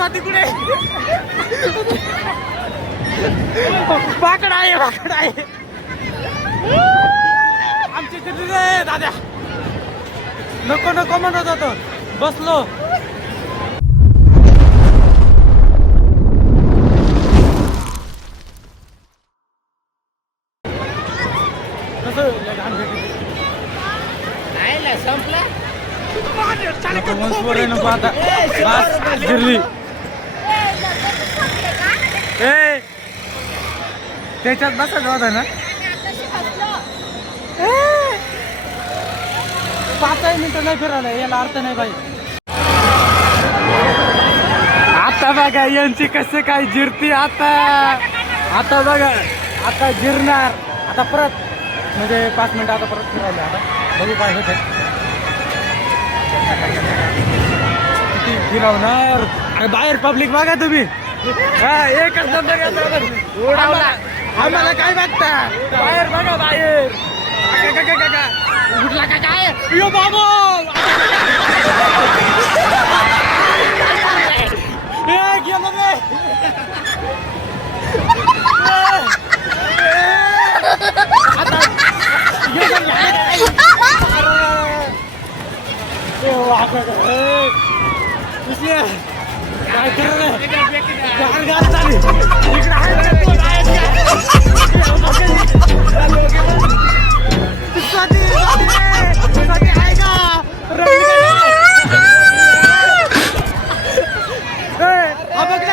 स्वाती कुठे बाकडा आहे आमची चिठ्ठी रे दादा नको नको म्हणत होतो बसलो संपला त्याच्यात बसत होता ना 5 मिनिटं नाही फिरवलं याला अर्थ नाही पाहिजे आता बघा यांची कसं काय जिरती आता बघा आता जिरणार आता परत म्हणजे 5 मिनिटं आता परत फिरवलं आता बघू काय होते किती फिरवणार अरे बाहेर पब्लिक बघा तुम्ही एकच नंबर उडावला आम्हाला काय बघता बाहेर बघा बाहेर उठला का काय यो बाबा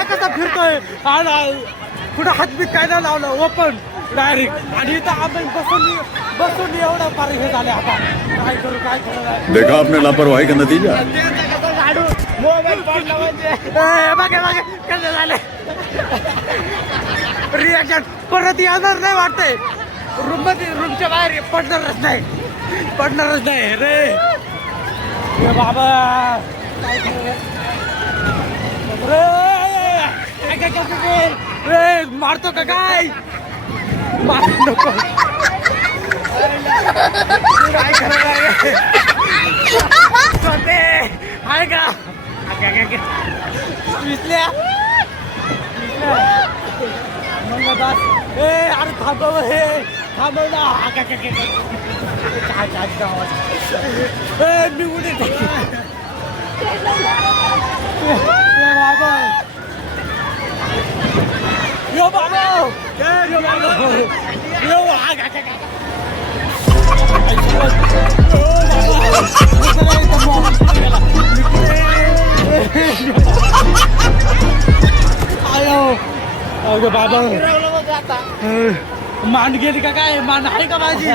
कसा फिरतोय कुठं हातबीत काय नाही लावलं ओपन डायरेक्ट आणि इथं आपण बसून एवढं पार हे झाले आता काय करू देखा आपने लापरवाही का नतीजा मोबाईल पडला म्हणजे बघा कसं झालं रिॲक्शन परत येणार नाही वाटतंय रूमच्या बाहेर पडणारच नाही रे बाबा रे मारतो का काय मार नको काय करायला आहे का विसल्या मंगळदास अरे थांबव ना मी उडे बाबा यो बाबा यो अगं बाबा मान गेली का काय मान आहे का माझी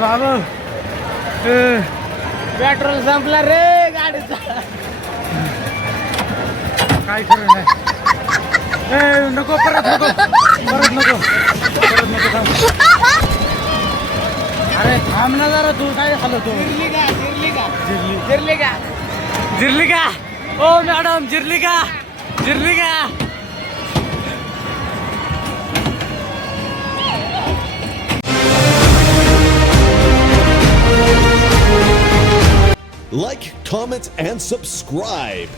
बाबा पेट्रोल संपला रे गाडीचा काय खरं नाही नको परत नको अरे थांब ना जरा तू काय झालं तू जिरली का ओ मॅडम जिरली का Like, comment, and subscribe.